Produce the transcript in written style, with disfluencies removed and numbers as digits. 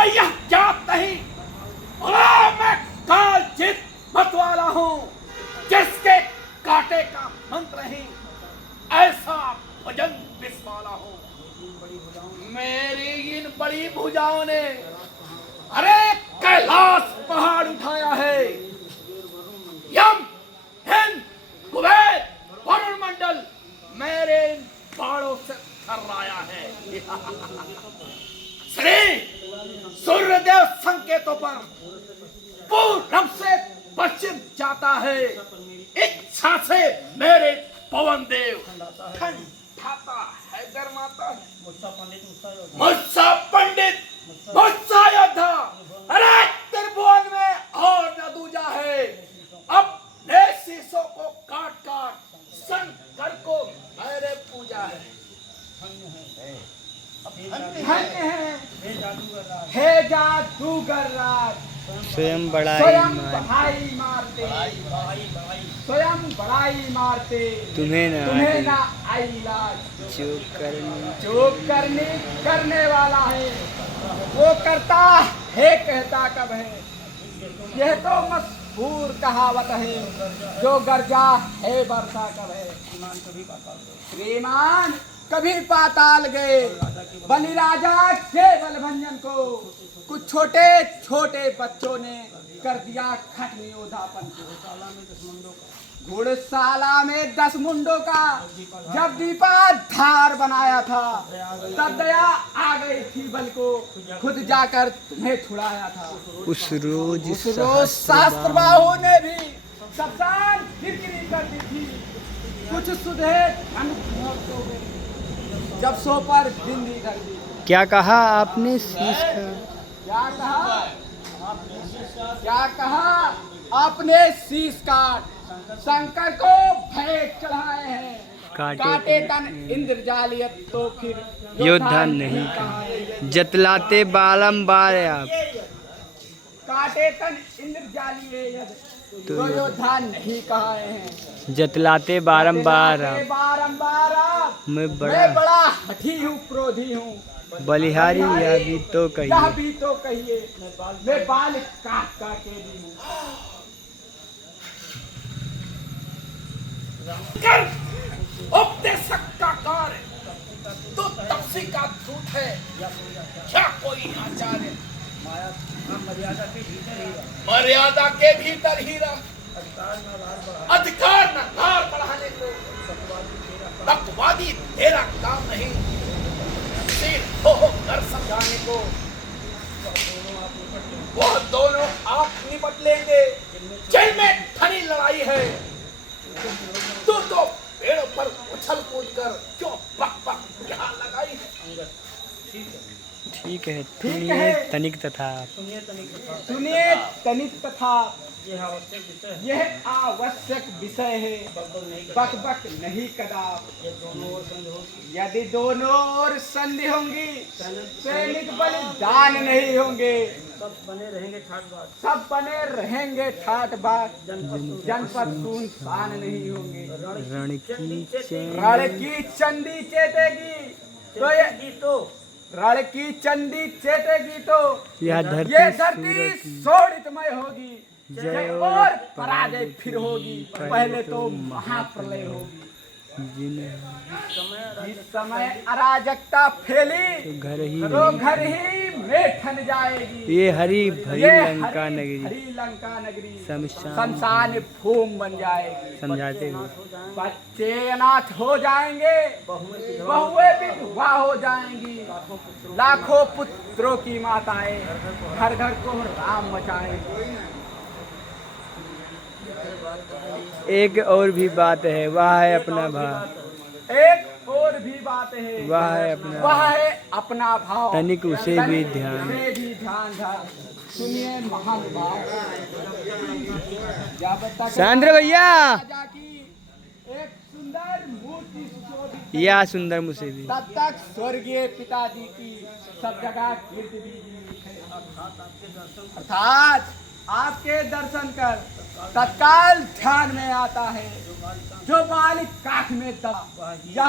तुमको यह ज्ञात नहीं, मैं काल चित मतवाला हूँ, जिसके कांटे का मंत्र ही ऐसा भजन बिस्वाला हूँ। मेरी इन बड़ी भुजाओं ने अरे कैलाश पहाड़ उठाया है। यम, हिंद, कुबेर, वरुण मंडल मेरे इन बाणों से थर्राया है। श्री सूर्यदेव संकेतों पर पूरब से पश्चिम जाता है। इच्छा से मेरे पवन देव ठंडाता है, गरमाता है। मुस्सा पंडित, मुस्सा योद्धा, अरे त्रिभुवन में और न दूजा है। अपने शीशों को काट काट शंकर को मेरे पूजा है। धन्य है हे जादूगर राज, स्वयं स्वयं बड़ाई मारते, स्वयं बड़ाई मारते, तुम्हें ना आई लाज। जो करने वाला है वो करता है, कहता कब है। यह तो मशहूर कहावत है, जो गरजा है बरसा कब है। श्रीमान कभी पाताल गए, बलि राजा के बलभंजन को कुछ छोटे छोटे बच्चों ने कर दिया खत्म योद्धापन को। घुड़शाला में 10 मुंडों का जब दीपा धार बनाया था, तब दया आ गई थी बल को, खुद जाकर तुम्हें छुड़ाया था। उस रोज शास्त्र बाहु ने भी शमशान फिरकी कर दी थी। कुछ सुधे जब सो पर बिंदी कर दी। क्या कहा आपने शीश का? क्या कहा आपने शीश काट शंकर को भेंट चढ़ाए हैं। काटे तन इंद्रजालियत तो फिर योद्धा नहीं कहा, जतलाते बारंबार आप। काटे तन इंद्रजालियत तो योद्धा नहीं कहा है, जतलाते बारंबार आप। मैं बड़ा हठी हूँ, क्रोधी हूँ, बलिहारी यह भी तो कहिए, मैं बाल काट के दी हूँ। उपदेशक का कार्य तो तपसी का झूठ है, क्या कोई आचार्य मर्यादा के भीतर ही रह। अधिकार न धार बढ़ाने को, बकवादी तेरा काम नहीं, सिर हो कर समझाने को। वह दोनों आप निपट लेंगे जिनमें घनी लड़ाई है। तू तो पेड़ों पर उछल कूद कर क्यों बक बक यहाँ लगाई। ठीक है, तनिक तथा सुनिए तनिक तथा यह आवश्यक विषय है, बक बक नहीं कदाप। यदि दोनों ओर संधि होंगी, सैनिक बलिदान नहीं होंगे। सब बने रहेंगे ठाट बाट, जनपद सुनसान नहीं होंगे। रण की चंडी चेतेगी तो यह धरती शोणितमय होगी। जय और पराजय फिर होगी, पहले तो महाप्रलय होगी। जिस समय अराजकता फैली तो घर ही में ठन जाएगी। ये हरी भरी लंका नगरी शमशान भूमि बन जाएगी। समझाते हुए बच्चे अनाथ हो जाएंगे, बहुएं विधवा हो जाएंगी। लाखों पुत्रों की माताएं घर घर को राम मचाएंगी। एक और भी बात है, वह है अपना भाव। एक और भी बात है, वह है अपना भाव। तनिक उसे भी ध्यान। सुनिए महान भाव। सांद्र भैया, एक सुंदर मूर्ति सुशोभित, यह सुंदर मुझे भी। तब तक स्वर्गीय पिताजी की सब जगह कीर्ति अर्थात आपके दर्शन कर तत्काल ध्यान में आता है जो बालिक काख में दबा।